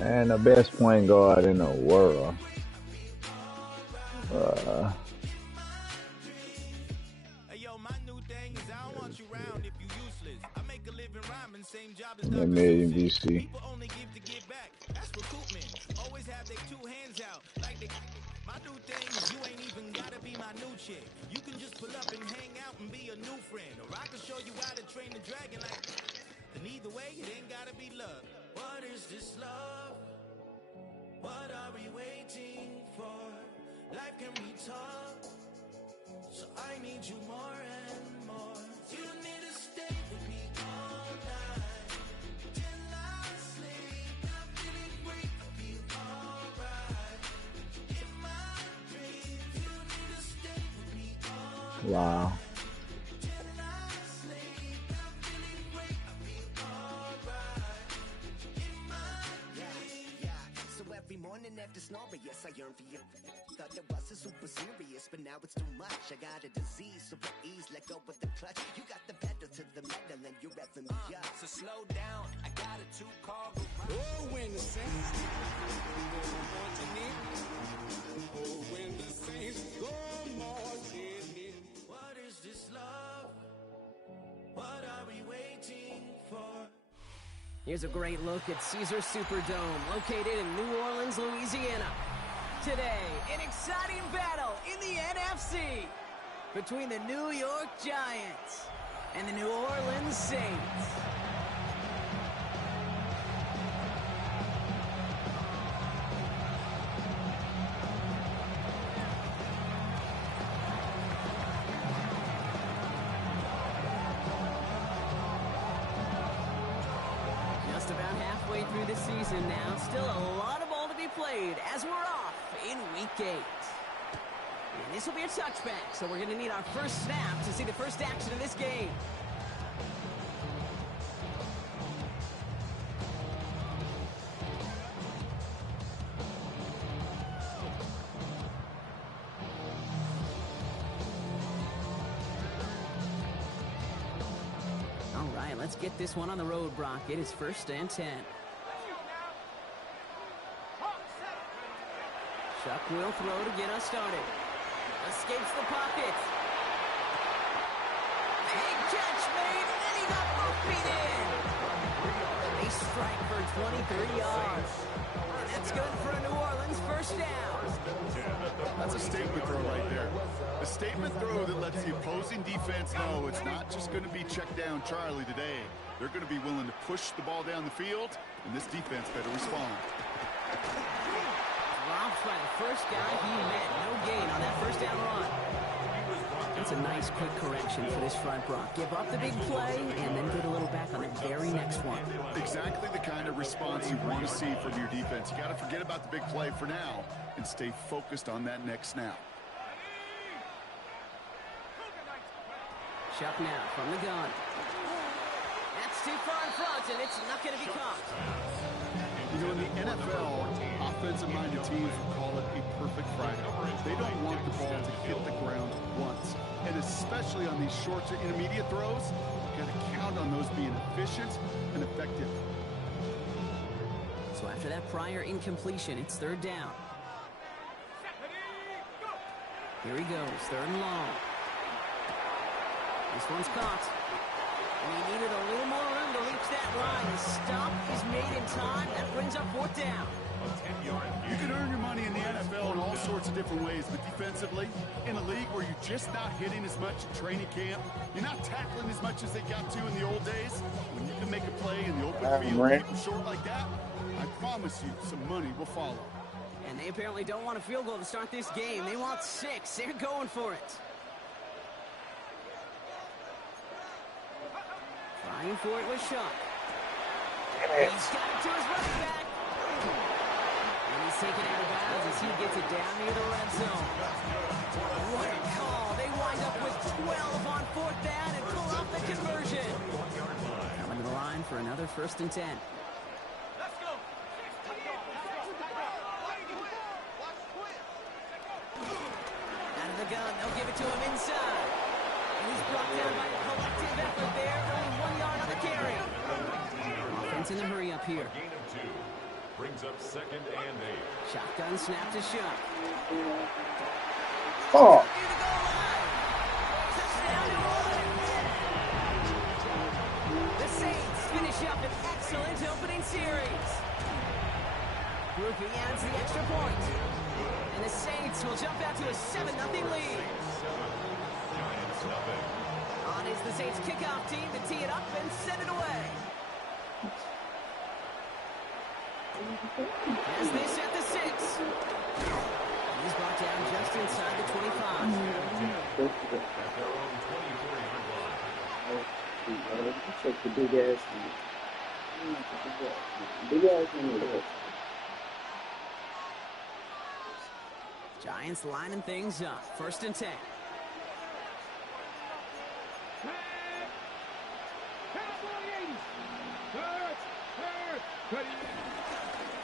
And the best point guard in the world. Uh, they made him DC. Wow. After snoring, yes, I yearn for you. Thought that wasn't super serious, but now it's too much. I got a disease, so at ease, let go with the clutch. You got the pedal to the metal, and you're revving me up. So slow down, I got a two-car garage. Oh, when the saints go marching in. Oh, when the saints go marching in. What is this love? What are we waiting for? Here's a great look at Caesar Superdome, located in New Orleans, Louisiana. Today, an exciting battle in the NFC between the New York Giants and the New Orleans Saints. Just about halfway through the season now. Still a lot of ball to be played as we're off in Week 8. And this will be a touchback, so we're going to need our first snap to see the first action of this game. All right, let's get this one on the road, Brock. It is 1st and 10. Chuck will throw to get us started. Escapes the pocket. Big catch made, and he got both feet in. A strike for 20, 30 yards. And that's good for a New Orleans first down. That's a statement throw right there. A statement throw that lets the opposing defense know it's not just going to be check down Charlie today. They're going to be willing to push the ball down the field, and this defense better respond. Dropped by the first guy he met. No gain on that first down run. That's a nice quick correction for this front, Brock. Give up the big play and then get a little back on the very next one. Exactly the kind of response you want to see from your defense. You got to forget about the big play for now and stay focused on that next snap. Chuck now from the gun. That's too far in front, and it's not going to be caught. You know, in the NFL, offensive-minded teams will call it a perfect Friday. They don't want the ball to hit the ground once. And especially on these short to intermediate throws, you've got to count on those being efficient and effective. So after that prior incompletion, it's 3rd down. Here he goes, 3rd and long. This one's caught. And he needed a little more room to reach that line. The stop is made in time. That brings up 4th down. You can earn your money in the NFL in all sorts of different ways, but defensively, in a league where you're just not hitting as much in training camp, you're not tackling as much as they got to in the old days, when you can make a play in the open field, keep them short like that, I promise you some money will follow. And they apparently don't want a field goal to start this game. They want 6. They're going for it. Trying for it with Chuck. He's got it to his running back. And he's taken out of bounds as he gets it down near the red zone. What a call. They wind up with 12 on 4th down and pull off the conversion. Coming to the line for another 1st and 10. Let's go. Out of the gun. They'll give it to him inside. He's brought down by a collective effort there. Only 1 yard on the carry. Offense in the hurry up here. Brings up 2nd and 8. Shotgun snap to Shook. Oh, The Saints finish up an excellent opening series. Rookie adds the extra point. And the Saints will jump out to a 7-0 lead. On is the Saints kickoff team to tee it up and send it away. As they set the 6. He's brought down just inside the 25. check the big ass big ass one. Giants lining things up. 1st and 10.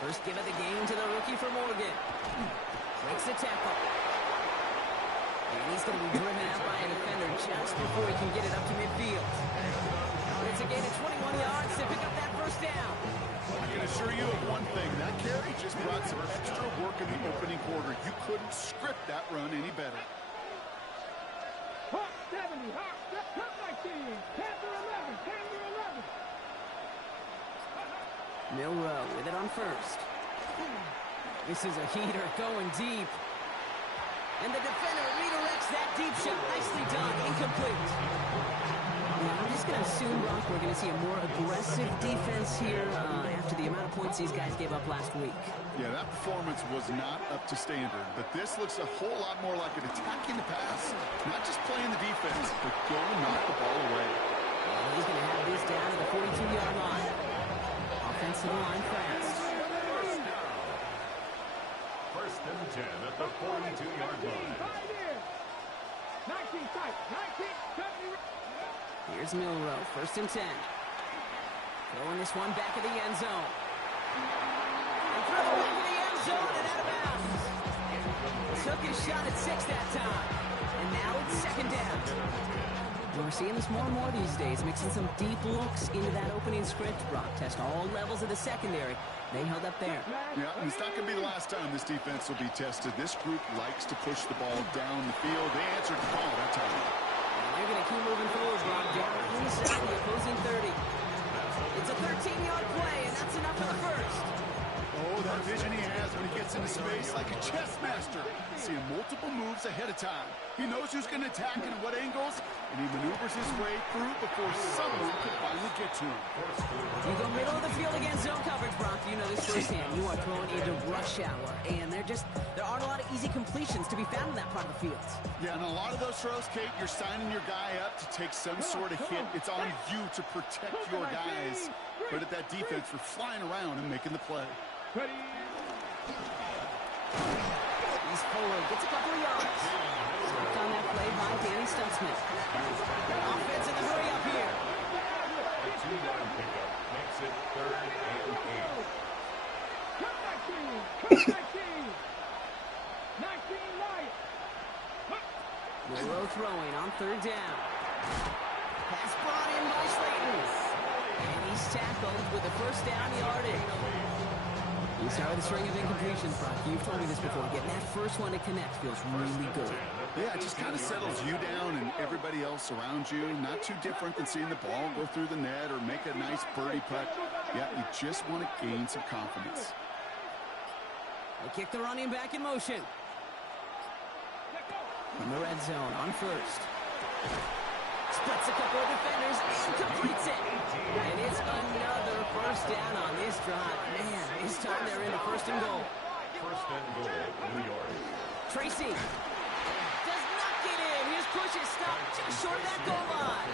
First give of the game to the rookie for Morgan. Breaks the tackle. And he's going to be driven out by a defender just before he can get it up to midfield. It's a gain of 21 yards to pick up that 1st down. I can assure you of one thing. That carry just brought some extra work in the opening quarter. You couldn't script that run any better. Hawk 70, Hawk 19, Panther 11, Panther 11. Milrow with it on 1st. This is a heater going deep. And the defender redirects that deep shot. Nicely done. Incomplete. Yeah, I'm just going to assume, Brock, we're going to see a more aggressive defense here after the amount of points these guys gave up last week. Yeah, that performance was not up to standard, but this looks a whole lot more like an attacking the pass. Not just playing the defense, but go and knock the ball away. And he's going to have this down to the 42-yard line. Offensive line fast. 1st and 10 at the 42-yard line. 19 tight, 19, 70. Here's Milrow, 1st and 10. Throwing this one back of the end zone. And throw it back of the end zone and out of bounds. Took his shot at 6 that time. And now it's 2nd down. We're seeing this more and more these days, mixing some deep looks into that opening script. Brock test all levels of the secondary. They held up there. Yeah, and it's not going to be the last time this defense will be tested. This group likes to push the ball down the field. They answered the call that time. They're going to keep moving forward, Brock, down inside the opposing 30. It's a 13-yard play, and that's enough for the 1st. Oh, that vision he has when he gets into space like a chess master. Seeing multiple moves ahead of time. He knows who's going to attack and at what angles, and he maneuvers his way through before someone can finally get to him. You go middle of the field against zone coverage, Brock. You know this firsthand. You are thrown into rush hour, and there aren't a lot of easy completions to be found in that part of the field. Yeah, and a lot of those throws, Kate, you're signing your guy up to take some sort of hit. It's on you to protect your guys. Credit that defense for flying around and making the play. Ready. He's forward, gets a couple of yards. Stopped on that play by Danny Stutzman. Offense in the hurry up here. 2-down pickup makes it 3rd and 8. 19, 19 right. Milrow throwing on 3rd down. Pass brought in by Slayton. And he's tackled with a 1st down yardage. You start with a string of incompletions, Brock. You've told me this before. Getting that first one to connect feels really good. Yeah, it just kind of settles you down and everybody else around you. Not too different than seeing the ball go through the net or make a nice birdie putt. Yeah, you just want to gain some confidence. They kick the running back in motion. In the red zone on 1st. Splits a couple of defenders and completes it. And it's another 1st down on this drive. Man, this time they're into 1st and goal. 1st and goal, New York. Tracy does not get in. His push is stopped just short of that goal line.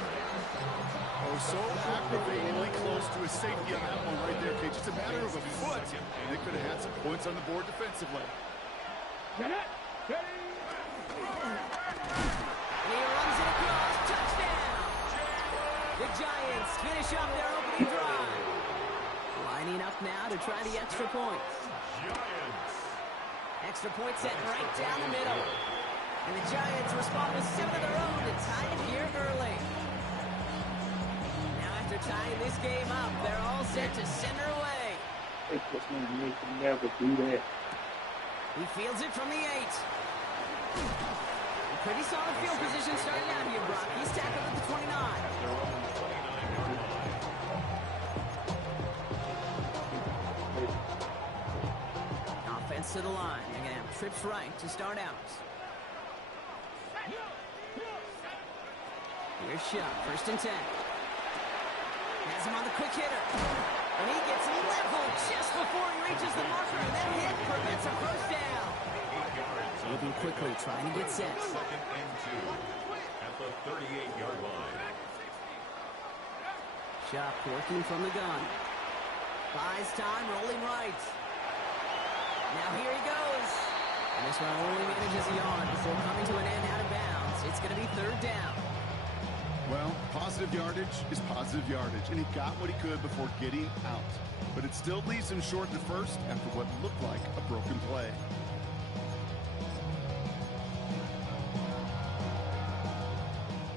Oh, so aggravatingly close to a safety on that one right there, Kate. Just a matter of a foot. And they could have had some points on the board defensively. Get it. Ready. And he runs it across. Touchdown. The Giants finish up their opening drive. Lining up now to try the extra points. Giants. Extra point set right down the middle. And the Giants respond with 7 of their own to tie it here early. Now after tying this game up, they're all set to send her away. think this man Nick can never do that. He fields it from the 8. A pretty solid field position starting out here, Brock. He's tackled at the 29. Offense to the line. They're going to have trips right to start out. Here's Shuck, 1st and 10. Has him on the quick hitter. And he gets leveled just before he reaches the marker, and that hit prevents a first down. Moving quickly, trying to get set. 2nd and 2 at the 38-yard line. Shuck working from the gun. Buys time, rolling right. Now here he goes. And this one only manages a yard before coming to an end out of bounds. It's going to be 3rd down. Well, positive yardage is positive yardage, and he got what he could before getting out. But it still leaves him short in the 1st after what looked like a broken play.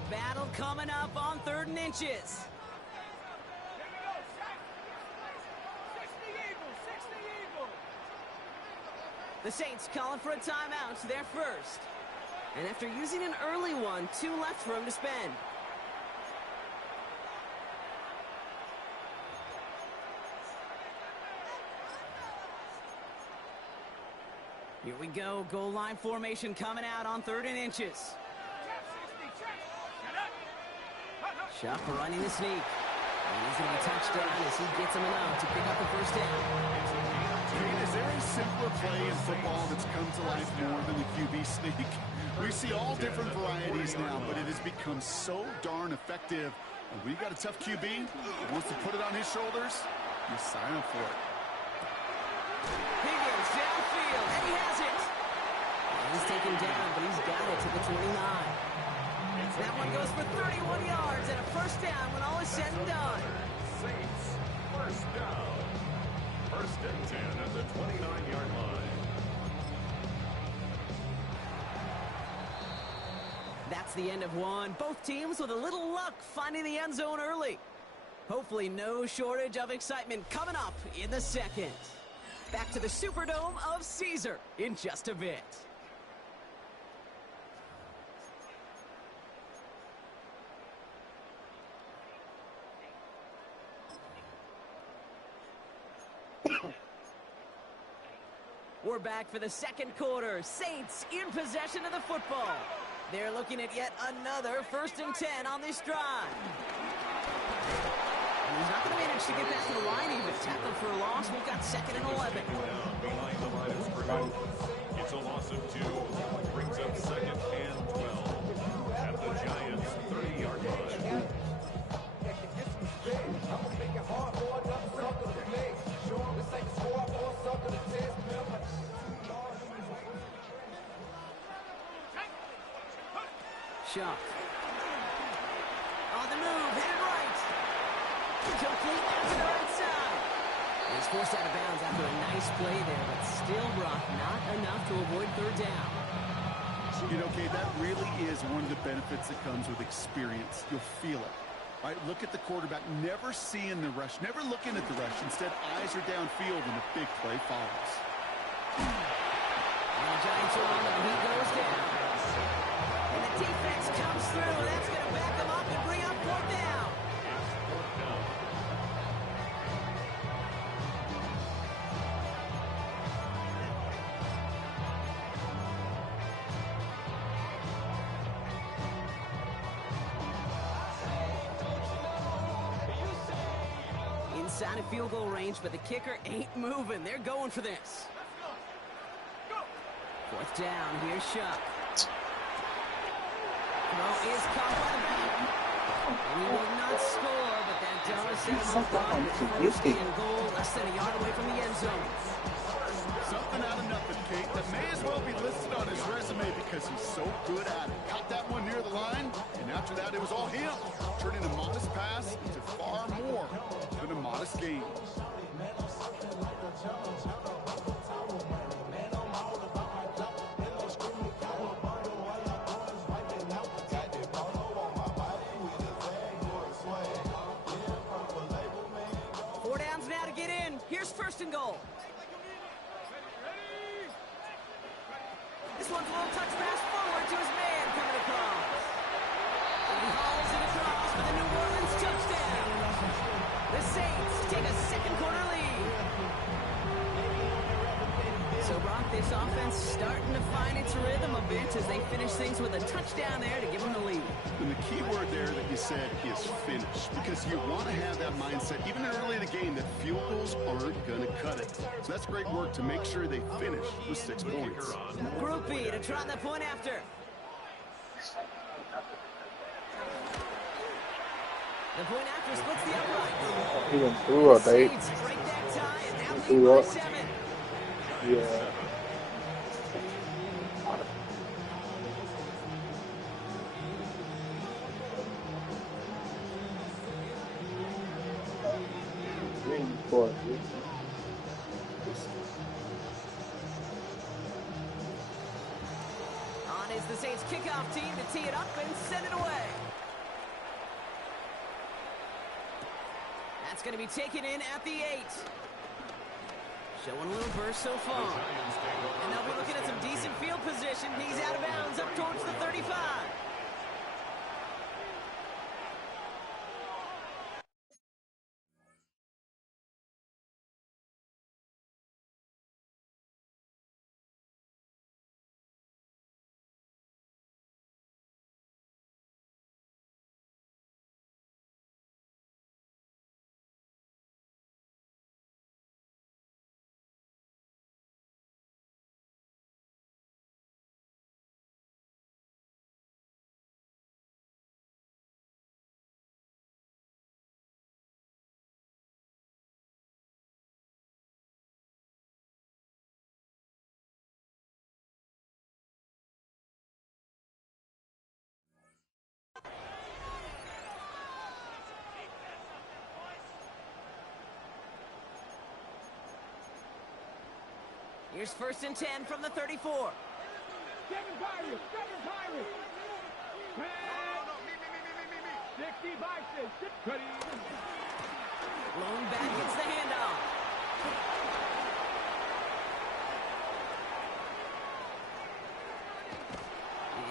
Battle coming up on 3rd and inches. The Saints calling for a timeout, their 1st. And after using an early one, 2 left for him to spend. Here we go, goal line formation coming out on 3rd and inches. Shuck running the sneak. And he's going to be touched down as he gets him enough to pick up the 1st down. Kane, is there a simpler play in football that's come to life more than the QB sneak? We see all different varieties now, but it has become so darn effective. And when you got a tough QB who wants to put it on his shoulders, you sign up for it. Higgins downfield, and he has it. And he's taken down, but he's got it to the 29. That one goes for 31 yards and a 1st down when all is said and done. Saints, 1st down. 1st and 10 at the 29-yard line. That's the end of one. Both teams with a little luck finding the end zone early. Hopefully no shortage of excitement coming up in the 2nd. Back to the Superdome of Caesar in just a bit. We're back for the 2nd quarter. Saints in possession of the football. They're looking at yet another 1st and 10 on this drive. And he's not going to manage to get back to the line even. Tackled for a loss. We've got 2nd and 11. Behind the line of scrimmage. It's a loss of 2. Brings up 2nd and 12 at the Giants' 30-yard line. Shuck. On the move, headed right. Complete out to the right side. He's forced out of bounds after a nice play there, but still, Brock, not enough to avoid 3rd down. You know, Kate, that really is one of the benefits that comes with experience. You'll feel it. Right, look at the quarterback, never seeing the rush, never looking at the rush. Instead, eyes are downfield and a big play follows. And the Giants are on him. He goes down. And the defense comes through. That's going to back them up and bring up 4th down. Inside of field goal range, but the kicker ain't moving. They're going for this. 4th down. Here's Shuck. Throw is caught by the back. And he will not score, but that does set him up on 1st and goal, less than a yard away from the end zone. Something out of nothing, Kate, that may as well be listed on his resume because he's so good at it. Caught that one near the line, and after that it was all him, turning a modest pass into far more than a modest gain. how to get in. Here's first and goal. This one's a little touch pass forward to his man coming across. And he hauls it across for the New Orleans touchdown. The Saints take a second quarter lead. So, Brock, this offense starting to find its rhythm a bit as they finish things with a touchdown there to give them the lead. And the key word there that you said is finish, because you want to have that mindset, even early in the game, that field goals aren't going to cut it. So that's great work to make sure they finish with 6 points. Group B to try the point after. The point after splits the upright. He done threw up, babe. Saints break that tie and now lead Threw by up. 7. Yeah. Boy, On is the Saints kickoff team to tee it up and send it away. That's going to be taken in at the 8. Showing a little burst so far. And now we're looking at some decent field position. He's out of bounds up towards the 35. Here's first and 10 from the 34. 7 Pirates! 7 Pirates! 60 Bison! Cuddy! Lone back gets the handoff.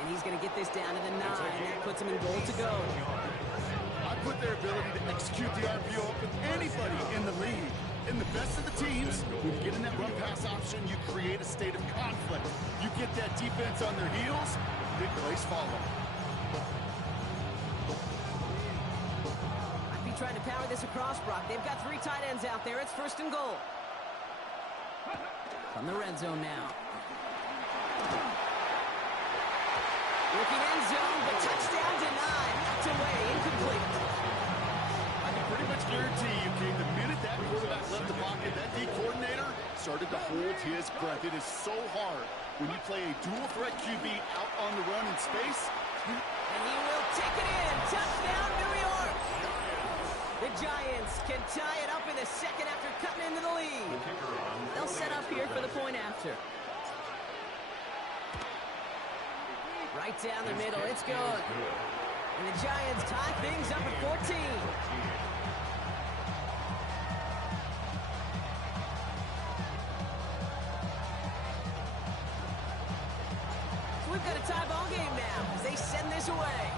And he's going to get this down to the 9. That puts him in goal to go. I put their ability to execute the RPO up with anybody in the league. In the best of the teams, when you get in that run-pass option, you create a state of conflict. You get that defense on their heels, big plays follow. I'd be trying to power this across, Brock. They've got 3 tight ends out there. It's first and goal. From the red zone now. Looking end zone, but touchdown denied. Knocked away, incomplete. I can pretty much guarantee you, King, the minute that quarterback left the pocket, that D coordinator started to hold his breath. It is so hard when you play a dual-threat QB out on the run in space. And he will take it in. Touchdown, New York. The Giants can tie it up in the second after cutting into the lead. They'll set up here for the point after. Right down the middle. It's good. And the Giants tie things up at 14. So we've got a tie ball game now as they send this away.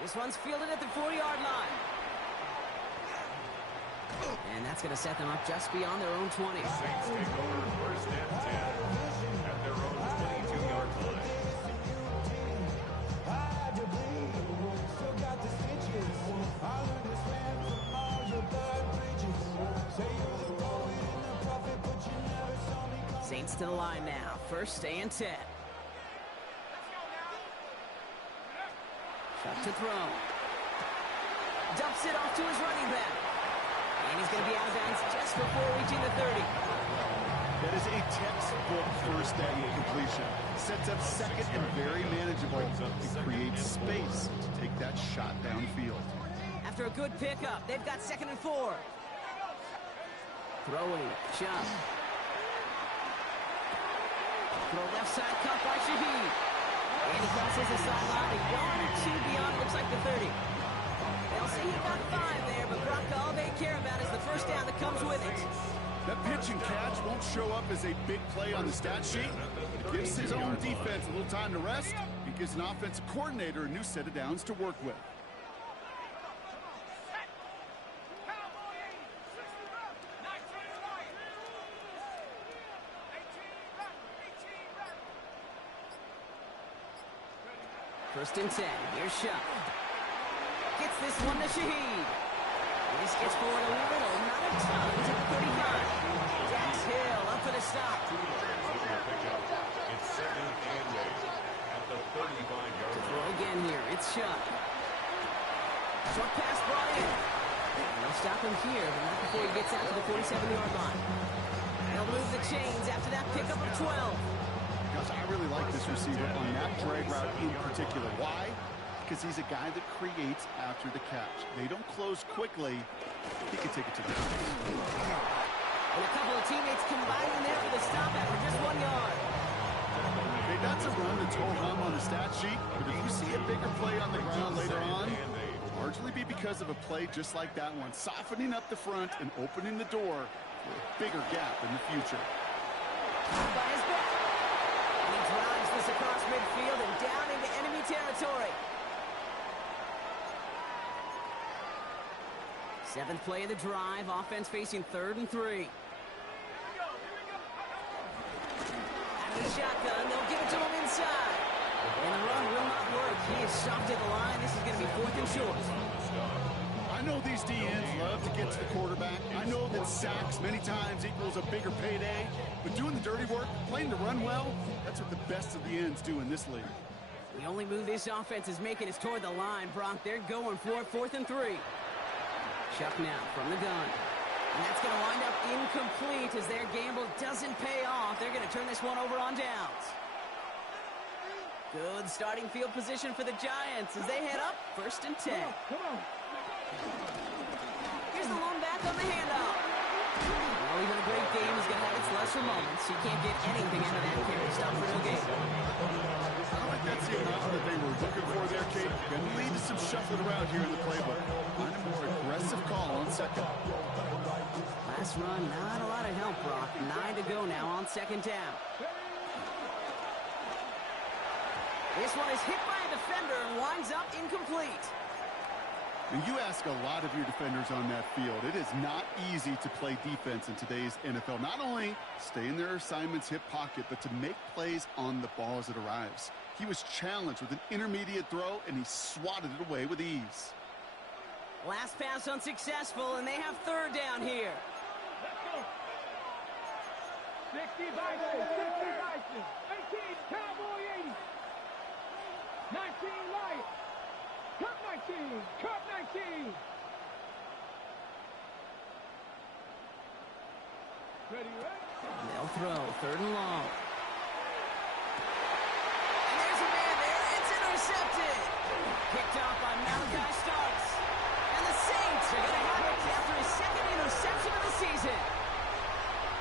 This one's fielded at the 4-yard line. And that's going to set them up just beyond their own 20. Saints take over first and 10 at their own 22-yard line. Saints to the line now. First and 10. Shot to throw. Dumps it off to his running back. And he's going to be out of bounds just before reaching the 30. That is a textbook first down completion. Sets up second and very manageable. It creates space to take that shot downfield. After a good pickup, they've got second and 4. Throwing, shot. Throw left side, caught by Shaheed. And he crosses the sideline, a yard or 2 beyond, looks like the 30. They'll say he got 5 there, but Brock, all they care about is the first down that comes with it. That pitch and catch won't show up as a big play on the stat sheet. It gives his own defense a little time to rest. It gives an offensive coordinator a new set of downs to work with. First and 10. Here's Shuck. Gets this one to Shaheed. This gets forward a little, not a ton, to the 35. Dax Hill up for the stop. It's 2nd and 8 at the 35-yard To line. throw again here. It's Shuck. Short pass brought in. They'll stop him here, but not before he gets out to the 47-yard line. They'll move the chains after that pickup of 12. Gosh, I really like this receiver on that drag route in particular. Why? Because he's a guy that creates after the catch. They don't close quickly. He can take it to the house. And a couple of teammates combining there for the stop after just 1 yard. Okay, that's a run that's whole hum on the stat sheet, but if you see a bigger play on the ground later on, it'll largely be because of a play just like that one, softening up the front and opening the door for a bigger gap in the future. By his back. And he drives this across midfield and down into enemy territory. 7th play of the drive. Offense facing 3rd and 3. Out of the shotgun, they'll give it to him inside. And the run will not work. He is soft at the line. This is going to be 4th and short. I know these DNs love to get to the quarterback. I know that sacks many times equals a bigger payday, but doing the dirty work, playing to run well, that's what the best of the ends do in this league. The only move this offense is making is toward the line, Brock. They're going for it, 4th and 3. Chuck now from the gun. And that's going to wind up incomplete as their gamble doesn't pay off. They're going to turn this one over on downs. Good starting field position for the Giants as they head up 1st and 10. Come on. Here's the lone back on the handoff. Well, even a great game is going to have its lesser moments. You can't get anything out of that carry. Stop for no gain. I don't think that's the amount that they were looking for there, Kate. Going to lead to some shuffling around here in the playbook. Find a more aggressive call on second. Last run, not a lot of help, Brock. 9 to go now on 2nd down. This one is hit by a defender and winds up incomplete. And you ask a lot of your defenders on that field. It is not easy to play defense in today's NFL. Not only stay in their assignment's hip pocket, but to make plays on the ball as it arrives. He was challenged with an intermediate throw, and he swatted it away with ease. Last pass unsuccessful, and they have 3rd down here. Let's go. 60 Bison, 60 Bison. 18, Cowboy 80. 19 Light. Cut 19, cut 19. Ready, ready? They'll throw 3rd and long. And there's a man there. It's intercepted. Picked off by Malachi Starks. And the Saints are going to have it after his 2nd interception of the season.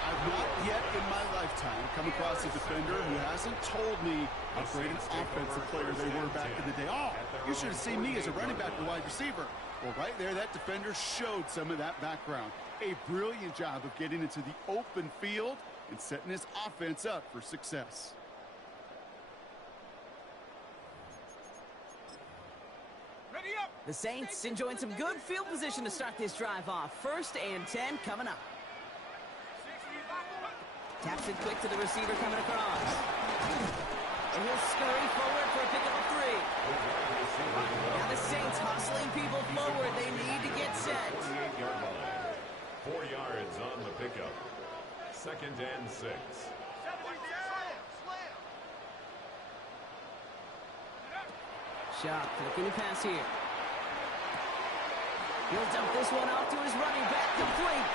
I've not yet in my lifetime come across a defender who hasn't told me how great an offensive player they were back in the day. Oh, you should have seen me as a running back or wide receiver. Well, right there, that defender showed some of that background. A brilliant job of getting into the open field and setting his offense up for success. Ready up. The Saints enjoying some good field position to start this drive off. 1st and 10 coming up. Taps it quick to the receiver coming across. And he'll scurry forward for a pickup of 3. Now the Saints hustling people forward. They need to get set. 4 yards on the pickup. 2nd and 6. Sharp looking to pass here. He'll dump this one off to his running back, complete.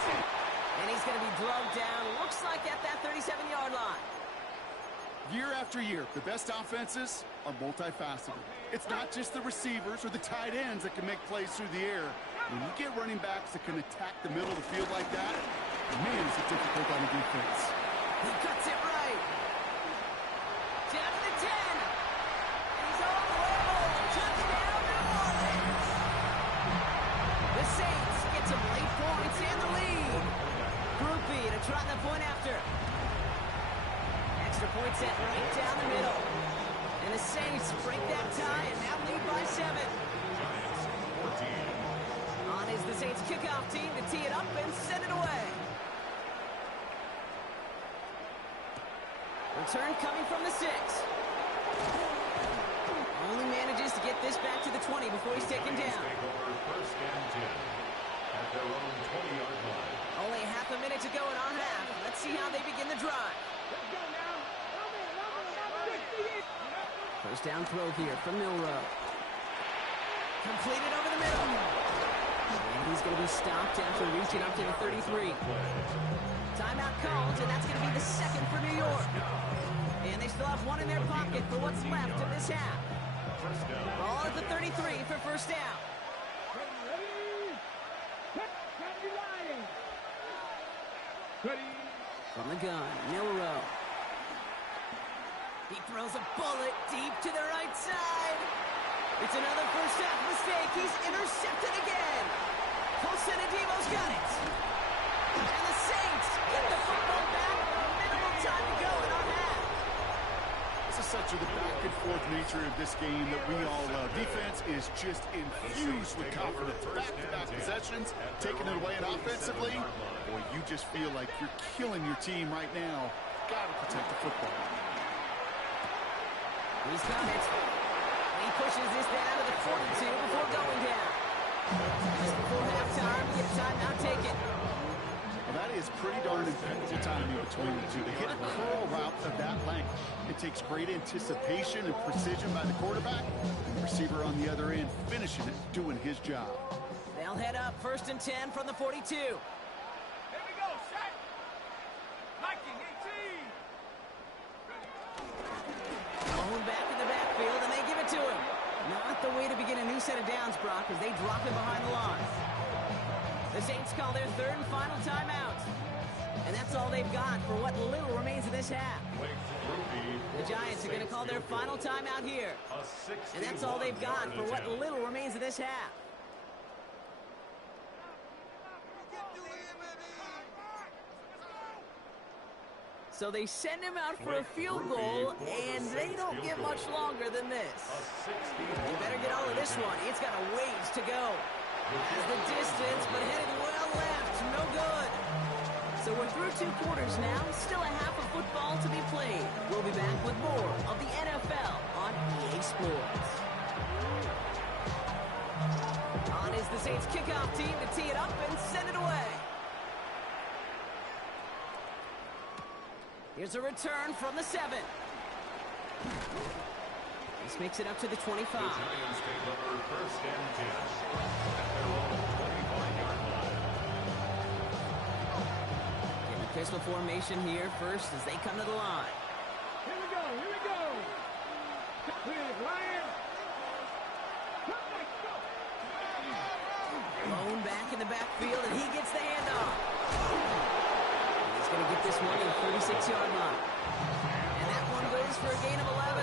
And he's going to be drugged down, looks like at that 37-yard line. Year after year, the best offenses are multifaceted. It's not just the receivers or the tight ends that can make plays through the air. When you get running backs that can attack the middle of the field like that, man, is it difficult on the defense. He cuts it right. Down to the 10. And he's all the way home. Touchdown, New Orleans. trotting the point after. Extra point set right down the middle. And the Saints break that tie and now lead by 7. Giants 14. On is the Saints kickoff team to tee it up and send it away. Return coming from the 6. Only manages to get this back to the 20 before he's taken down. Take over first and 10 at their own 20-yard line. Only half a minute to go in our half. Let's see how they begin the drive. Let's go now. First down throw here from Milrow. Completed over the middle. And he's going to be stopped after reaching up to the 33. Timeout called, and that's going to be the second for New York. And they still have one in their pocket for what's left of this half. First down. Ball at the 33 for first down. Ready. From the gun, Milrow. He throws a bullet deep to the right side. It's another first half mistake. He's intercepted again. Posenadivo's got it. And the Saints get the football back. Minimal time to go in our half. This is such a the back-and-forth nature of this game that we all love. Defense is just infused with confidence. Back-to-back possessions, taking it away, and offensively, boy, you just feel like you're killing your team right now. Got to protect the football. He's got it. He pushes this down to the 42 before going down. Just before halftime, we get a timeout taken. Well, that is pretty darn impeccable timing between the two. To hit a curl route of that length, it takes great anticipation and precision by the quarterback. And the receiver on the other end finishing it, doing his job. They'll head up first and 10 from the 42. Here we go, set. Liking 18. Going back in the backfield, and they give it to him. Not the way to begin a new set of downs, Brock, as they drop him behind the line. The Saints call their third and final timeout. And that's all they've got for what little remains of this half. The Giants are going to call their final timeout here. And that's all they've got for what little remains of this half. So they send him out for a field goal, and they don't get much longer than this. You better get all of this one. It's got a ways to go. Has the distance, but headed well left. No good. So we're through 2 quarters now. Still a half of football to be played. We'll be back with more of the NFL on EA Sports. On is the Saints kickoff team to tee it up and send it away. Here's a return from the 7. This makes it up to the 25. The Giants take over first and 10 at their own 25-yard line. In the pistol formation here first as they come to the line. Here we go, here we go. Clear, Ryan. Let's go. Lone back in the backfield, and he gets the handoff. He's going to get this one to the 36-yard line. And that one goes for a gain of 11.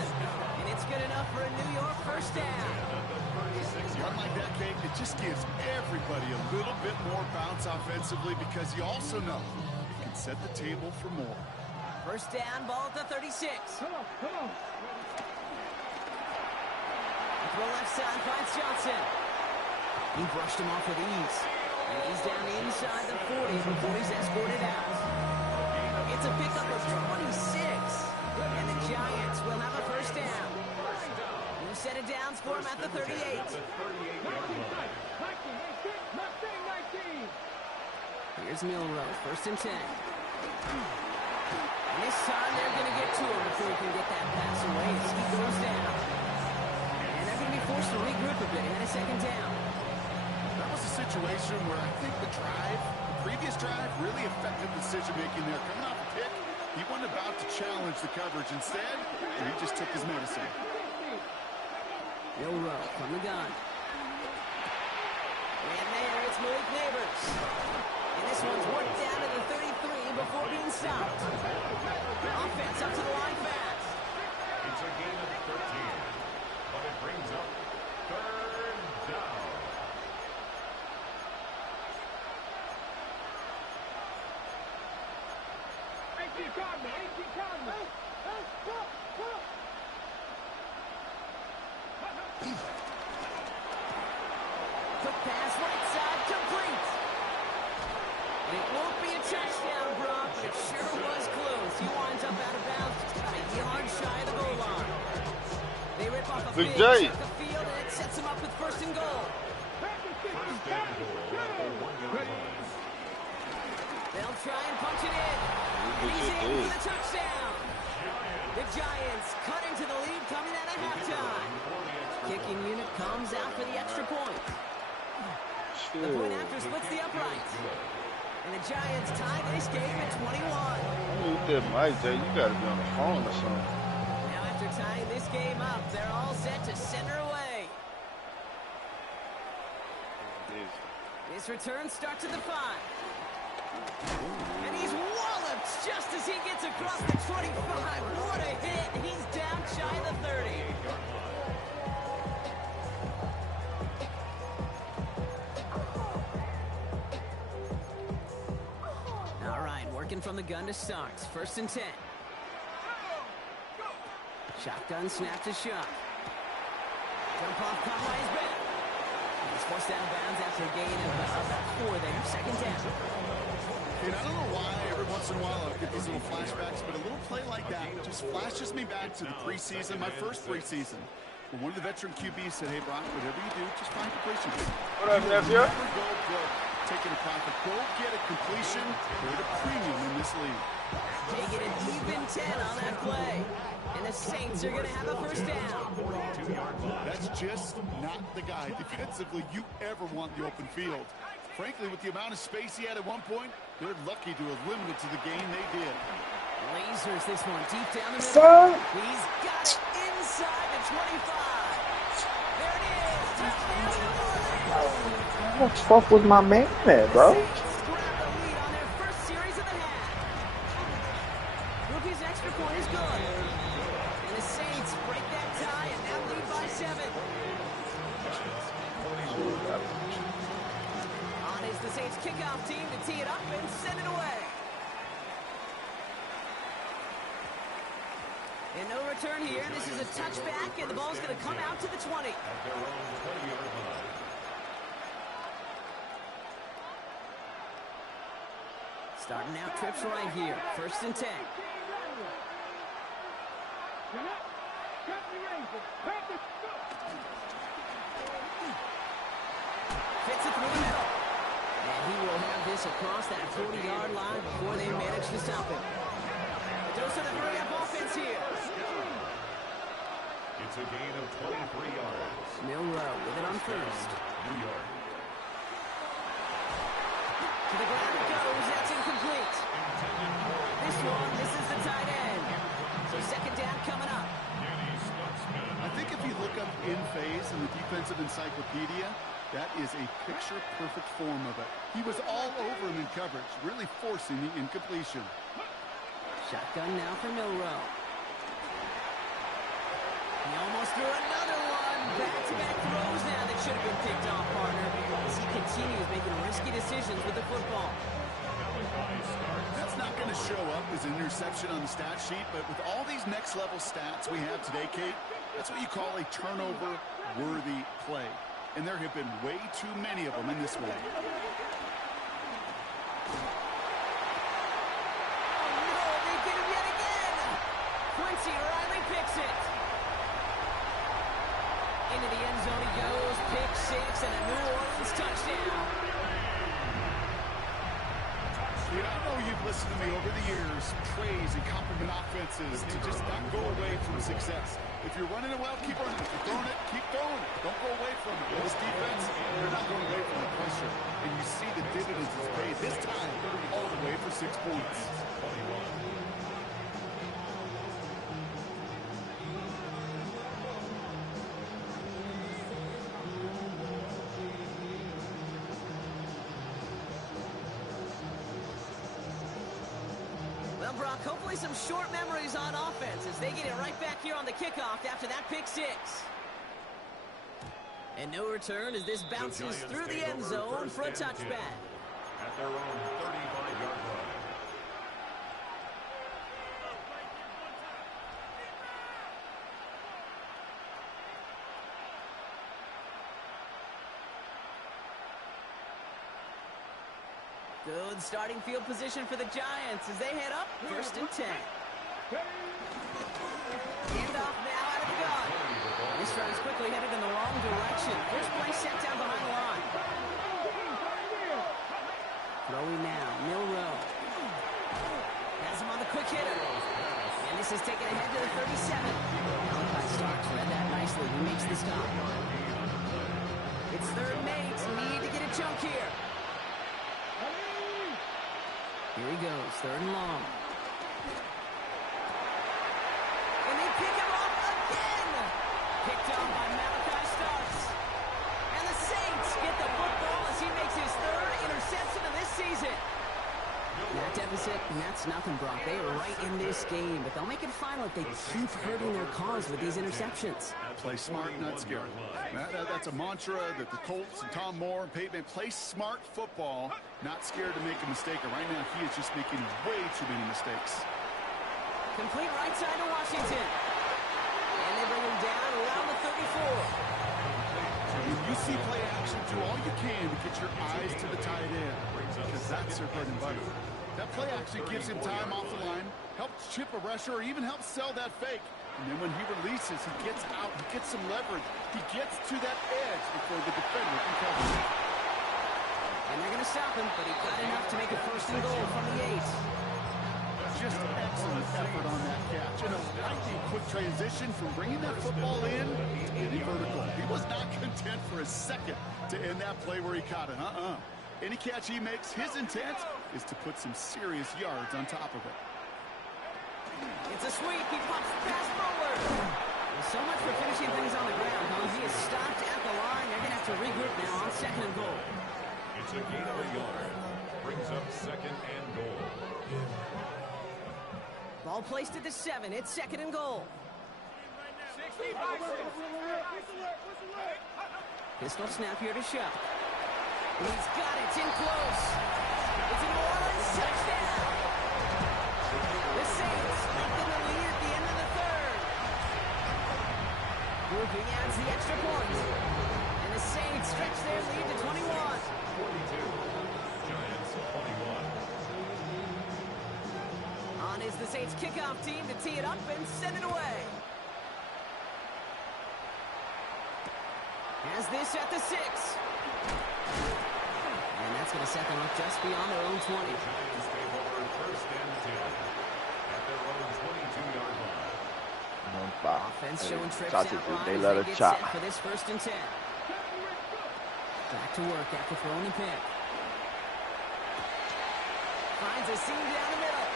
And it's good enough for a New York first down. Unlike that, Kate, it just gives everybody a little bit more bounce offensively because you also know it can set the table for more. First down, ball at the 36. Come on, come on. Throw left side finds Johnson. He brushed him off with ease. And he's down inside the 40 before he's escorted out. It's a pickup of 26. And the Giants will have a first down. New set of downs for him at the 38. Here's Milrow, first and 10. And this time they're going to get to him before he can get that pass away as he goes down. And they're going to be forced to regroup a bit ahead of second down. That was a situation where I think the previous drive really affected the decision-making there. Coming off a pick, he wasn't about to challenge the coverage. Instead, he just took his medicine. Milrow from the gun. And there it's Malik Neighbors. And this one's worked down to the 33 before being stopped. Offense up to the line fast. It's a gain of 13, but it brings up third down. Cardinal, 18 Cardinal. Quick pass right side, complete. And it won't be a touchdown, Brock, but it sure was close. He winds up out of bounds, just about a yard shy of the goal line. They rip off a big chunk of field, and it sets him up with first and goal. They'll try and punch it in. And he's in for the touchdown. The Giants cut into the lead coming out of halftime. Kicking unit comes out for the extra point. The point after splits the uprights. And the Giants tie this game at 21. Look at that, Mike J. You got to be on the phone or something. Now after tying this game up, they're all set to center away. This return starts at the 5. And he's walloped just as he gets across the 25. What a hit. He's down shy of the 30. All right, working from the gun to start. First and 10. Shotgun snap to Shuck. Jump off Conway's back. He's forced out of bounds after a gain of about 4 there. Second down. And I don't know why every once in a while I get these little flashbacks, but a little play like that just flashes me back to the preseason, my first preseason. When one of the veteran QBs said, hey, Brock, whatever you do, just find completion. What up, nephew? Never go broke taking a profit. Go get a completion. They're at a premium in this league. Taking an even 10 on that play. And the Saints are going to have a first down. That's just not the guy defensively you ever want in the open field. Frankly, with the amount of space he had at one point, they're lucky to have limited to the game they did. Lasers this one deep down the middle. He's got it inside the 25. There it is. Touchdown, New Orleans. What the fuck was my man at, bro? Saints grab the lead on their first series of the half. Rookie's extra point is good. And the Saints break that tie and now lead by 7. On is the Saints kickoff team to tee it up and send it away. And no return here. This is a touchback, and the ball's going to come out to the 20. Starting out trips right here. First and 10. Fits it through the middle. And he will have this across that 40-yard line before they manage to stop him. The Dose of the hurry-up offense here. It's a gain of 23 yards. Milrow with it on first. New York. To the ground it goes. That's incomplete. This one misses the tight end. So second down coming up. I think if you look up in phase in the defensive encyclopedia, that is a picture-perfect form of it. He was all over him in coverage, really forcing the incompletion. Shotgun now for Milrow. He almost threw another one. Back-to-back throws now that should have been picked off, partner, as he continues making risky decisions with the football. That's not going to show up as an interception on the stat sheet, but with all these next-level stats we have today, Kate, that's what you call a turnover-worthy play. And there have been way too many of them in this one. Quincy Riley picks it. Into the end zone he goes. Pick 6 and a New Orleans touchdown. I know you've listened to me over the years, praise and compliment offenses to just not go away from success. If you're running it well, keep running. If you're throwing it, keep going. Don't go away from it. This defense, they're not going away from the pressure. And you see the dividends it's paid this time all the way for 6 points. Well, Brock, hopefully some short memories on offense as they get it right back here on the kickoff after that pick 6. And no return as this bounces through the end zone for a touchback. At their own 35-yard line. Good starting field position for the Giants as they head up 1st and 10. Handoff now out of the gun. This run is quickly headed in the wrong direction. First play set down behind the line. Throwing now, Milrow. Has him on the quick hitter. And this is taken ahead to the 37. Malachi Starks read that nicely. He makes the stop. It's 3rd and 8. Need to get a chunk here. Here he goes, 3rd and long. And they pick him up again. Picked on by Malachi Starks. And the Saints get the football as he makes his 3rd interception of this season. That deficit, and that's nothing, Brock. They are right in this game, but they'll make it final if they keep hurting their cause with these interceptions. Play smart, not scared. That's a mantra that the Colts and Tom Moore and Peyton play smart football, not scared to make a mistake. And right now, he is just making way too many mistakes. Complete right side to Washington. And they bring him down around the 34. When you see play action, do all you can to get your eyes to the tight end, because that's their bread and butter. That play action gives him time off the line, helps chip a rusher, or even helps sell that fake. And then when he releases, he gets out, he gets some leverage. He gets to that edge before the defender can cover him. And they're going to stop him, but he got enough to make it 1st and goal from the 8. Just excellent effort on that catch. And a lightning quick transition from bringing that football in to getting vertical. He was not content for a second to end that play where he caught it. Any catch he makes, his intent is to put some serious yards on top of it. It's a sweep. He pops the pass forward. Well, so much for finishing things on the ground, huh? He is stopped at the line. They're going to have to regroup now on 2nd and goal. It's a gain of a yard. Brings up 2nd and goal. Ball placed at the 7. It's 2nd and goal. Pistol snap here to Shuck. He's got it. It's in close. It's a New Orleans touchdown. The Saints up in the lead at the end of the 3rd. Grouping adds the extra point. And the Saints stretch their lead to 21. 42. Giants 21. On is the Saints kickoff team to tee it up and send it away. Has this at the 6. And that's going to set them up just beyond their own 20. Giants take over 1st and 10 at their own 22-yard line. Offense showing trips Chop out it, line they as let they it get chop. set for this 1st and 10. Back to work after throwing the pick. Finds a seam down the middle.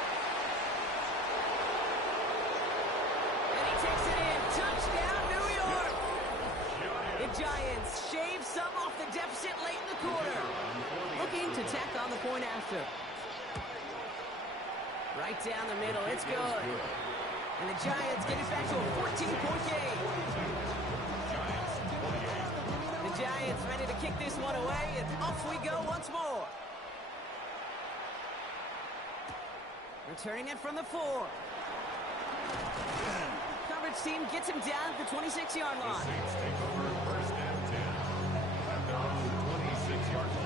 And he takes it in. Touchdown, New York. The Giants shave some off the deficit late in the quarter. Looking to tack on the point after. Right down the middle. It's good. And the Giants get it back to a 14-point game. The Giants ready to kick this one away, and off we go once more. Returning it from the 4. Coverage team gets him down at the 26-yard The line. Saints take over 1st and 10 at their own 26-yard line.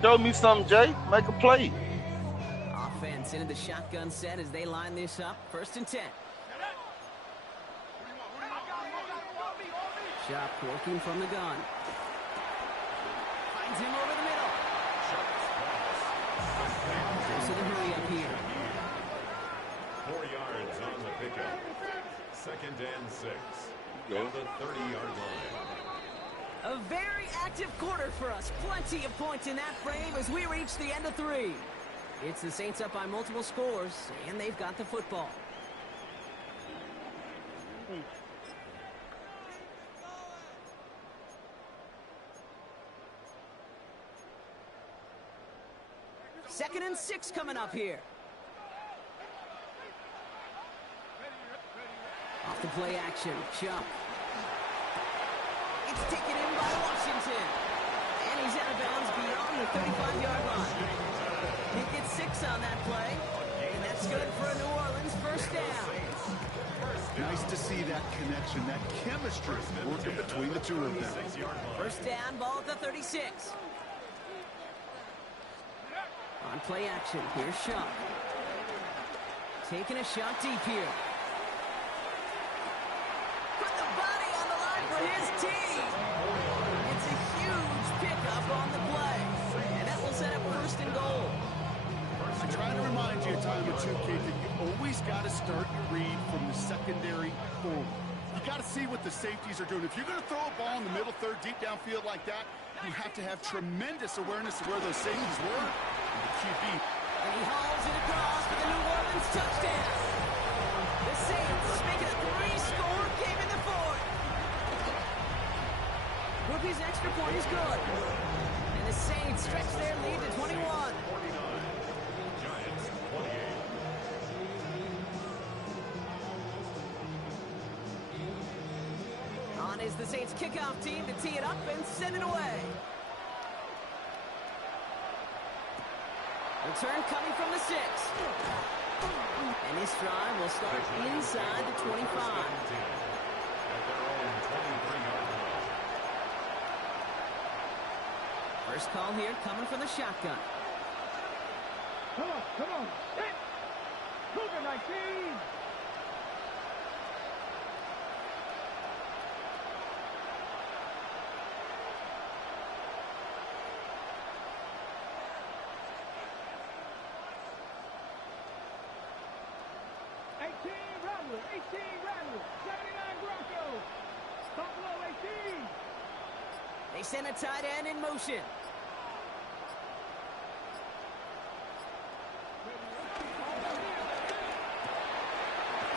Show me something, Jay. Make a play. Offense into the shotgun set as they line this up. 1st and 10. Shot working from the gun. Finds him over the middle. Goes to the hurry up here. 4 yards on the pickup. 2nd and 6 at the 30-yard line. A very active quarter for us. Plenty of points in that frame as we reach the end of 3. It's the Saints up by multiple scores, and they've got the football. Second and 6 coming up here. Off the play action, Chuck. It's taken in by Washington. And he's out of bounds beyond the 35-yard line. He gets 6 on that play. And that's good for a New Orleans 1st down. Nice to see that connection, that chemistry working between the two of them. First down, ball at the 36. On play action, here's Shuck. Taking a shot deep here. Put the body on the line for his team. It's a huge pickup on the play. And that will set up first and goal. I try to remind you a time or two, Kate, that you always got to start your read from the secondary forward. You got to see what the safeties are doing. If you're going to throw a ball in the middle third, deep downfield like that, you have to have tremendous awareness of where those safeties were. And the QB. And he hauls it across for the New Orleans touchdown. The Saints make it a 3-score game in the fourth. Rookie's extra point is good. And the Saints stretch their lead to 21. Giants 28. On is the Saints kickoff team to tee it up and send it away. Return coming from the 6. And this drive will start inside the 25. At their own 23-yard line. First call here coming from the shotgun. Come on. Hit. Cougar 19. Rattler, 18 Rattler, 79 Broncos. Buffalo 18. They send a tight end in motion.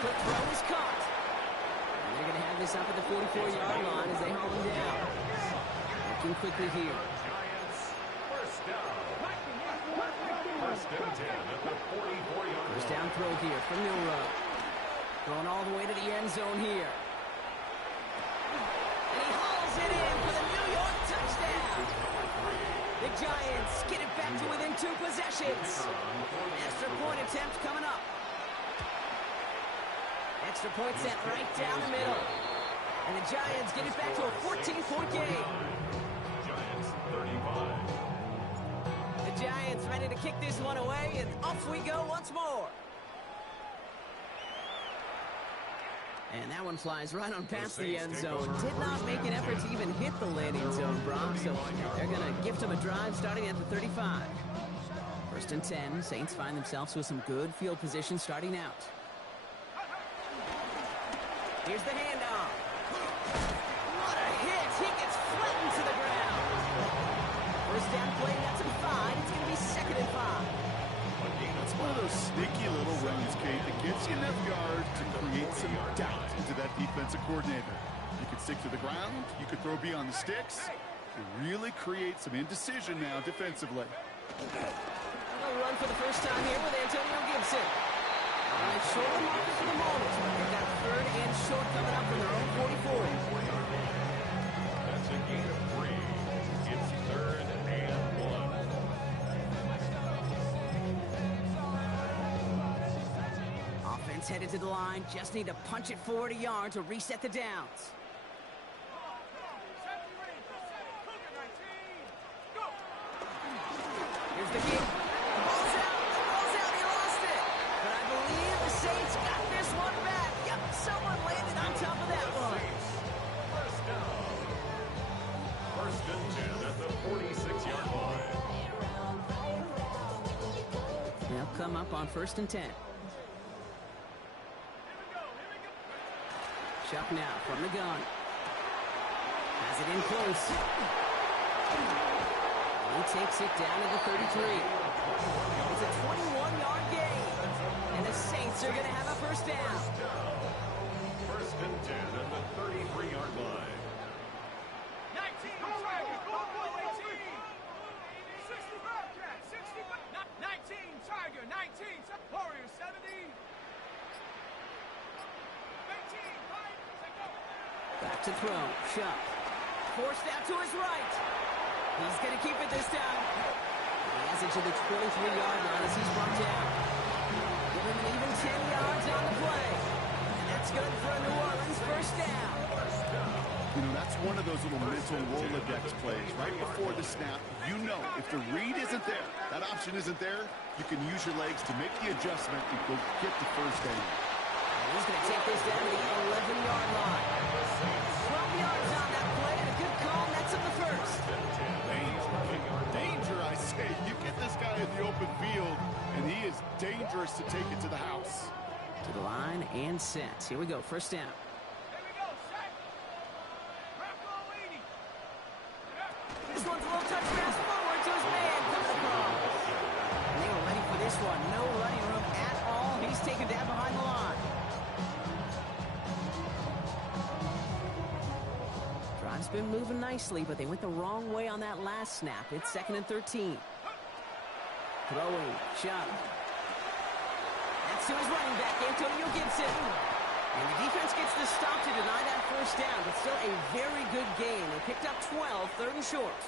Quick throw is caught. And they're going to have this up at the 44-yard line as they haul him down. Looking quickly here. Giants first down. First and 10 at the 44-yard line. First down throw here from Milrow. Going all the way to the end zone here. And he hauls it in for the New York touchdown. The Giants get it back to within 2 possessions. Extra point attempt coming up. Extra point sent right down the middle. And the Giants get it back to a 14-point game. Giants 35. The Giants ready to kick this one away, and off we go once more. And that one flies right on past the end zone. Did not make an effort to even hit the landing zone, Brock. So they're going to gift him a drive starting at the 35. First and 10. Saints find themselves with some good field position starting out. Here's the handoff. What a hit. He gets flattened to the ground. First down play, that's a 5. It's going to be 2nd and 5. It's one of those sneaky little runs, Kate, that gets you enough yards to create some doubt into that defensive coordinator. You could stick to the ground, you could throw beyond the sticks, to really create some indecision now defensively. They'll run for the first time here with Antonio Gibson. All right, short of the marker for the moment. They've got 3rd and short coming up from their own 44. That's a gain of 3. It's 3rd and 1. Offense headed to the line. Just need to punch it forward a yard to reset the downs. Here's the kick. The ball's out. The ball's out. He lost it. But I believe the Saints got this one back. Yep, someone landed on top of that one. First down. First and 10 at the 46-yard line. They'll come up on 1st and 10. Chuck now from the gun. Has it in close. He takes it down to the 33. It's a 21-yard gain. And the Saints are going to have a first down. First and 10 at the 33-yard line. 19 Tiger, Buffalo 18. 60 Bobcats, 65. 19 Tiger, 19 Warriors 70. 18 Back to throw. Shuck. Forced out to his right. He's going to keep it this time. He has it to the 23-yard line as he's brought down. Give him an even 10 yards on the play. And that's good for a You know, that's one of those little mental Rolodex plays. Right before the snap, you know if the read isn't there, that option isn't there, you can use your legs to make the adjustment and go get the first down. He's going to take this down to the 11-yard line. 12 yards on that play, and a good call nets him the first. Danger, I say. You get this guy in the open field, and he is dangerous to take it to the house. To the line and set. Here we go, first down. This one's a little touch pass forward to his man. Coming across. And they were ready for this one. No running room at all. He's taken down behind the line. Drive's been moving nicely, but they went the wrong way on that last snap. It's 2nd and 13. Throwing, shot. That's to his running back, Antonio Gibson. And the defense gets the stop to deny that first down, but still a very good game. They picked up 12, 3rd and short.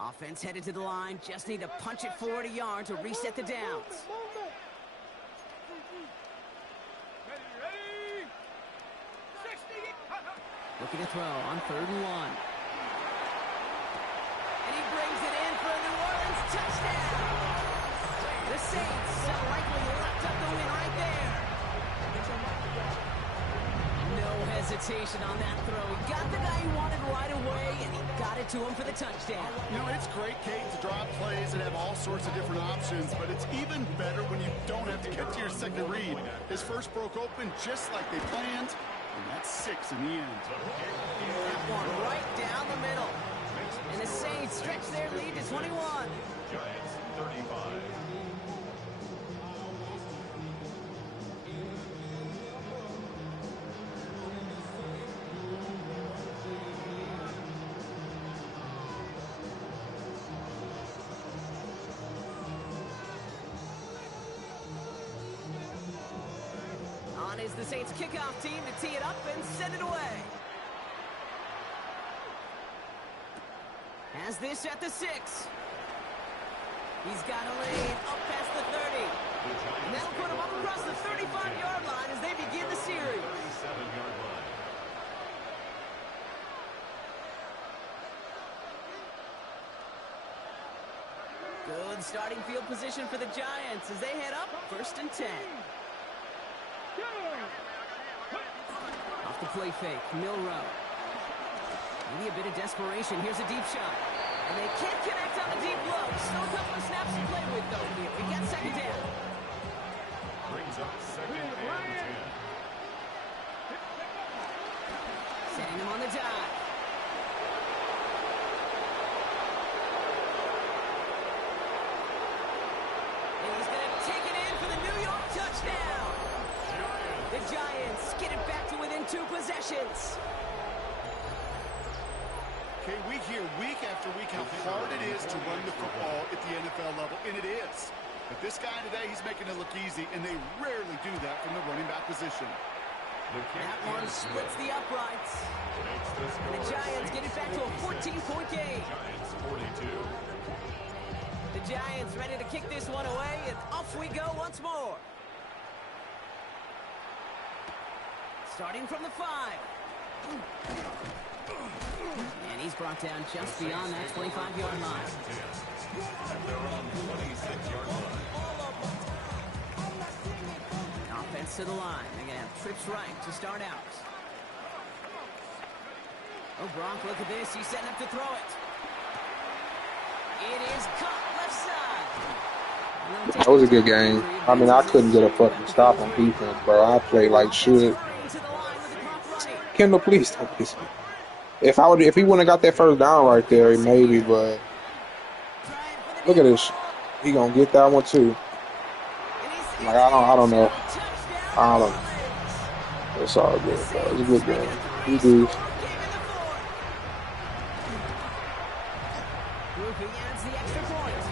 Offense headed to the line. Just need to punch it forward a yard to reset the downs. Looking to throw on 3rd and 1. And he brings it in for a New Orleans touchdown. The Saints likely locked up the win right there. No hesitation on that throw. He got the guy he wanted right away, and he got it to him for the touchdown. You know, it's great, Kate, to drop plays and have all sorts of different options, but it's even better when you don't have to get to your second read. His first broke open just like they planned, and that's 6 in the end. That one right down the middle. And the Saints stretch their lead to 21. Giants 35. On is the Saints kickoff team to tee it up and send it away. Has this at the 6. He's got a lane up past the 30. And that'll put him up across the 35-yard line as they begin the series. 37-yard line. Good starting field position for the Giants as they head up 1st and 10. Off the play fake, Milrow. Maybe a bit of desperation. Here's a deep shot. And they can't connect on the deep low. Still a couple of snaps to play with, though, here. We got 2nd down. Brings up 2nd and 10. Setting him on the dive. And he's going to take it in for the New York touchdown. The Giants get it back to within 2 possessions. Okay, we hear week after week how hard it is to run the football at the NFL level, and it is. But this guy today, he's making it look easy, and they rarely do that from the running back position. That one splits the uprights. And the Giants get it back to a 14-point game. Giants 42. The Giants ready to kick this one away, and off we go once more. Starting from the 5. And he's brought down just beyond that 25-yard line. At their own 26-yard line. Offense to the line. They're going to have trips right to start out. Oh, Gronk, look at this. He's setting up to throw it. It is caught left side. That was a good game. I mean, I couldn't get a fucking stop on defense, bro. I played like shit. Kendall, please don't piss me. If he wouldn't have got that first down right there, maybe. But look at this. He gonna get that one too. Like I don't know. I don't know. It's all good, bro. It's a good game. You do. Roofing adds the extra point.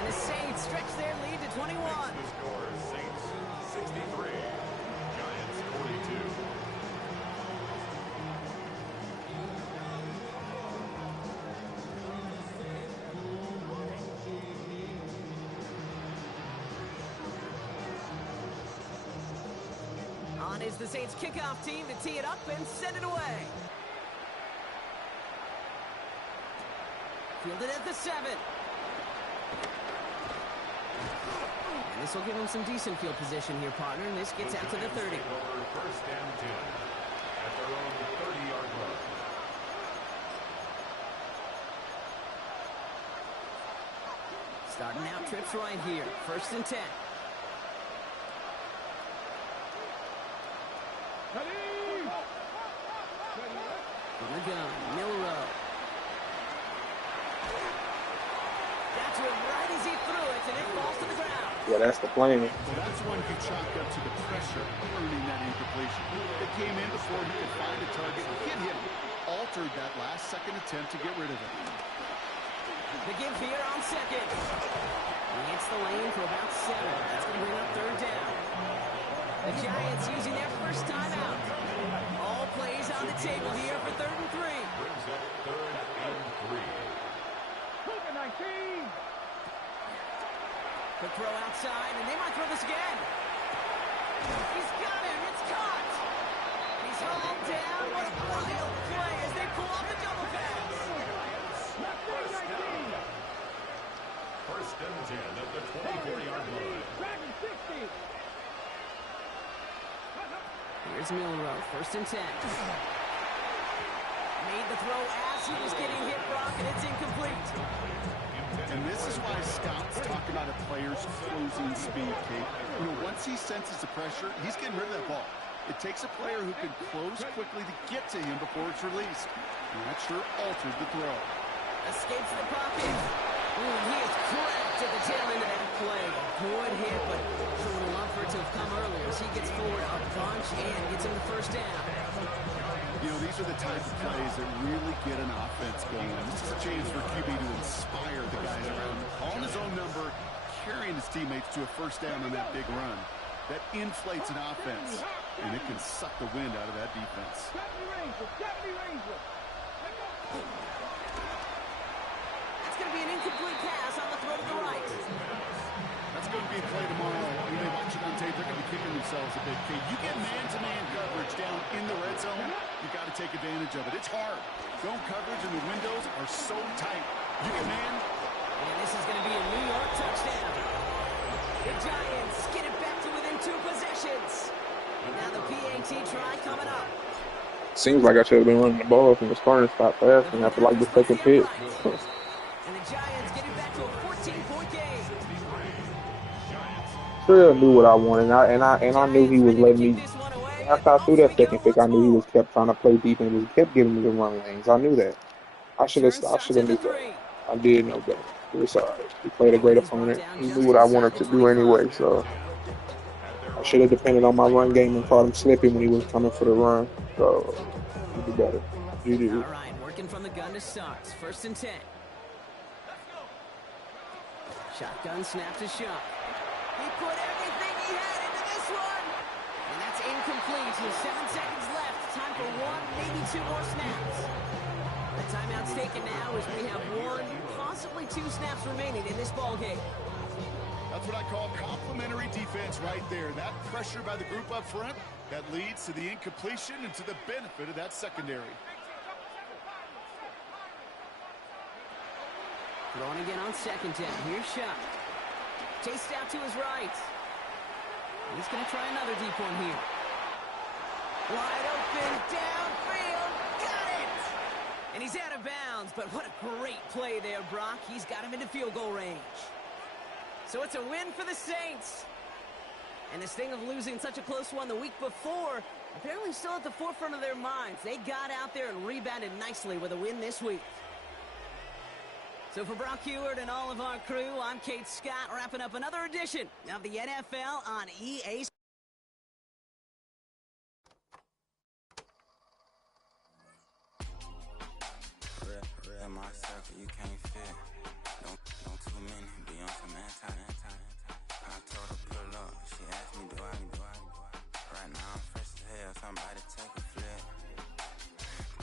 And the Saints stretch their lead to 21. The score is Saints 63. Giants 42. is the Saints kickoff team to tee it up and send it away. Fielded at the 7. And this will give him some decent field position here, partner. And this gets out to the 30. First and 10 at their own 30-yard line. Starting out trips right here. First and 10. From the gun, Milrow. That's it right as he threw it, and it falls to the ground. Yeah, that's the plan. Well, that's one you chalk up to the pressure earning that incompletion. It came in before he could find a target, hit him, altered that last-second attempt to get rid of it. The give here on second. He hits the lane for about 7. That's going to bring up third down. The Giants using their first timeout. All plays on the table here for 3rd and 3. Brings up 3rd and 3. Quick throw outside, and they might throw this again. He's got him. It's caught. He's hauled down. What a wild play as they pull off the double pass. First and 10 at the 24-yard line. Here's Milrow, first and 10. Made the throw as he was getting hit, Brock, and it's incomplete. And this is why scouts talk about a player's closing speed, Kate. You know, once he senses the pressure, he's getting rid of that ball. It takes a player who can close quickly to get to him before it's released. And that sure altered the throw. Escapes the pocket. Ooh, he is cracked at the tail end of that play. Good hit, but sure would love for it to have come earlier as he gets forward a bunch and gets him the first down. You know, these are the type of plays that really get an offense going. This is a chance for QB to inspire the guys around him. On his own number, carrying his teammates to a first down on that big run. That inflates an offense, and it can suck the wind out of that defense. That's going to be an incomplete pass on the throw to the right. That's going to be a play tomorrow. When they watch it on tape, they're going to be kicking themselves a bit. You get man-to-man coverage down in the red zone, you got to take advantage of it. It's hard. Zone coverage and the windows are so tight. You get man. And this is going to be a New York touchdown. The Giants get it back to within 2 possessions. And now the PAT try coming up. Seems like I should have been running the ball from the starting spot passing after like the second pitch. And the Giants get it back to a 14-point game. Sure knew what I wanted, and I knew he was letting me. After I threw that second pick, I knew he was kept trying to play deep and was kept giving me the run lanes. I knew that. I should have knew that. I did know that. It was alright. He played a great opponent. He knew what I wanted to do anyway, so I should have depended on my run game and caught him slipping when he was coming for the run. So you do better. You do. All right, working from the gun to start. First and 10. Shotgun snap to Sharp. He put everything he had into this one. And that's incomplete. With 7 seconds left. Time for 1, maybe 2 more snaps. The timeout's taken now as we have 1, possibly 2 snaps remaining in this ball game. That's what I call complimentary defense right there. That pressure by the group up front, that leads to the incompletion and to the benefit of that secondary. Throwing again on second down. Here's Shot. Chased out to his right. He's going to try another deep one here. Wide open, downfield, got it! And he's out of bounds, but what a great play there, Brock. He's got him into field goal range. So it's a win for the Saints. And this thing of losing such a close one the week before, apparently still at the forefront of their minds. They got out there and rebounded nicely with a win this week. So for Brock Heward and all of our crew, I'm Kate Scott, wrapping up another edition of the NFL on EA. In my circle, you can't fit. Don't too many be on some anti. I told her pull up. She asked me, do I? Right now I'm fresh as hell. Somebody take a flip.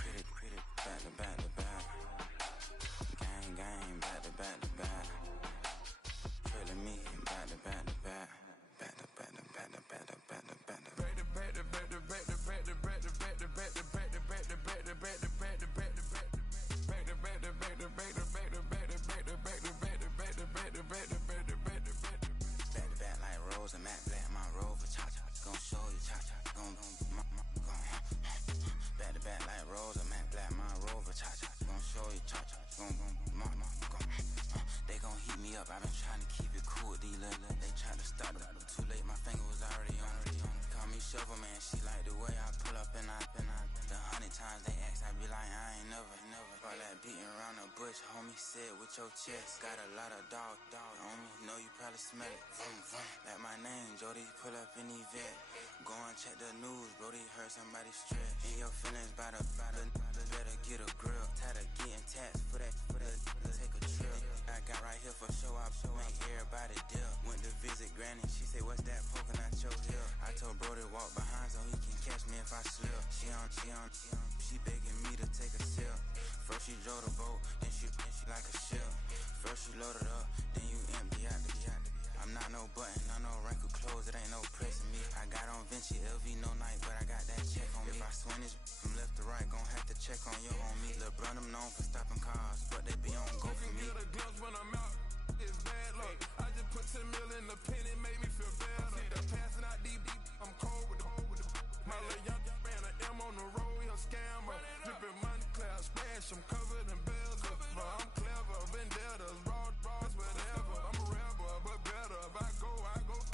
Pretty, back to back to back. Gang, back to back to back. Trailing me, back to back to back. Back to back to back to back to back to back to back to shovel, man. She like the way I pull up and I. The 100 times they ask, I be like, I ain't never. All that beating around the bush, homie said with your chest. Got a lot of dog on me, know you probably smell it. Vroom, vroom. Like my name, Jody, pull up in Yvette. Go and check the news, Brody, heard somebody stress. In your feelings by the better get a grill. Tired of getting taxed for that, take a trip. I got right here for show up, make everybody dip. Went to visit Granny, she said, what's that poking out your hip? I told Brody walk behind so he can catch me if I slip. She begging me to take a sip. First she drove the boat, then she like a ship. First you load it up, then you empty out the I'm not no button, no wrinkled clothes, it ain't no pressing me. I got on Vinci LV, no night, but I got that check on me. If I swing this from left to right, gon' have to check on your homie. Lil' brother, I'm known for stopping cars, but they be on go for me. Get a glimpse when I'm out, it's bad luck. I just put 10 mil in the pen, it made me feel better. I'm passing out deep, I'm cold with the my little young man, an M on the road, he a scammer. Dripping money, clear, splash, I'm covered in bells. But I'm clever, vendettas, raw, whatever. I'm a rebel, but better. If I go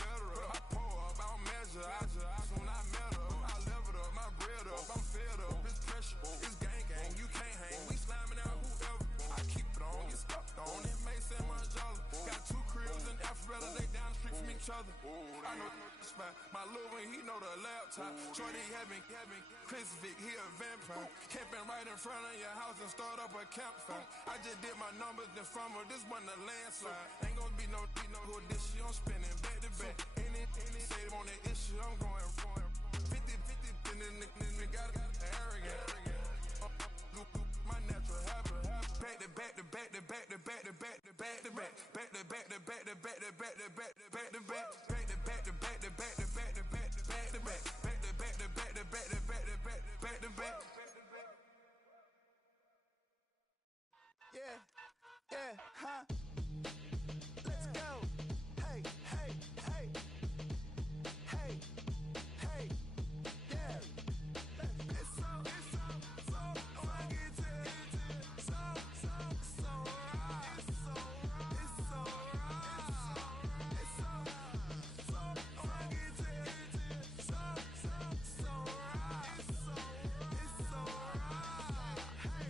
federal. I pour up, I don't measure. I soon I met her. I leveled up, my bread up, I'm fed up. It's pressure, it's gang, you can't hang. We slamming out whoever. I keep it on, get stuck on. It may say my jolly. Got 2 cribs in Alpharetta, they down the street from each other. I know the spot. My little one, he know the laptop. Shorty having Chris Vick, he a vampire. Camping right in front of your house and start up a campfire. I just did my numbers then from her, this one a landslide. Ain't gonna be no good this shit, I'm spinning back to back. Any say they want that issue, I'm going 50, and then the got arrogant. My natural habit. Back to back to back to back to back to back to back to back. Back to back to back to back to back to back to back to back. Back to back to back to back to back to back to back to back. Back to back to back to back to back to back to back. Yeah, huh? Let's go. Hey, yeah. It's so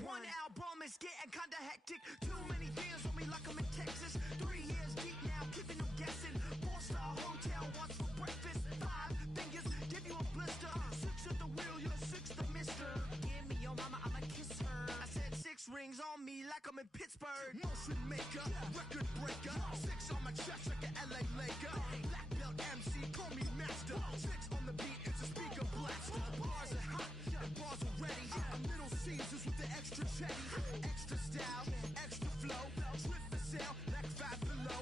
One album is getting kinda hectic. Too many things on me like I'm in Texas. 3 years deep now, keeping them guessing. 4-star hotel, what's for breakfast? 5 fingers, give you a blister. 6 at the wheel, you're 6 the mister. Give me your mama, I'ma kiss her. I said 6 rings on me like I'm in Pittsburgh. Motion maker, record breaker. 6 on my chest like an LA Laker. Black belt MC, call me master. 6 on the beat, it's a speaker blaster. Bars are hot, and bars are ready. A Middle Caesars with the extra chetty. Extra style, extra flow. Slip the sail like 5 below.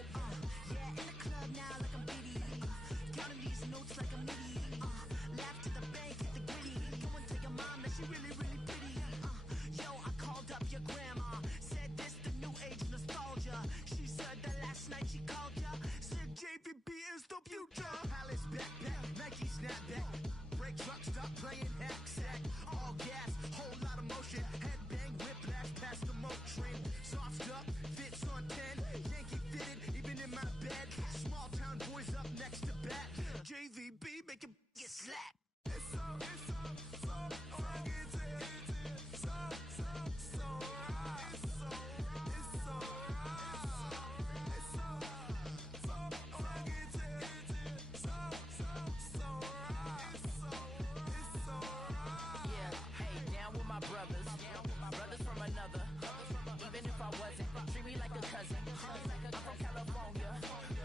Yeah, in the club now like I'm Diddy. Counting these notes like a MIDI. Laugh to the bank, hit the gritty. Go and tell your mom that she really, really pretty. Yo, I called up your grandma. Said this the new age nostalgia. She said that last night she called ya. Said JVB is the future. Palace backpack, Nike snapback. Break truck, stop playing hack sack. All gas, whole lot of motion. Headbang, whiplash, past the moat train. Soft stuff, fits on 10. Yankee fitted, even in my bed. Small town boys up next to bat. JVB make it get slapped. It's so brothers from another. Even if I wasn't, treat me like a cousin. I'm from California,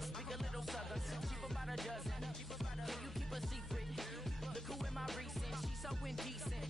speak a little southern. Cheap about a dozen. Can you keep a secret? Look who in my recent. She's so indecent.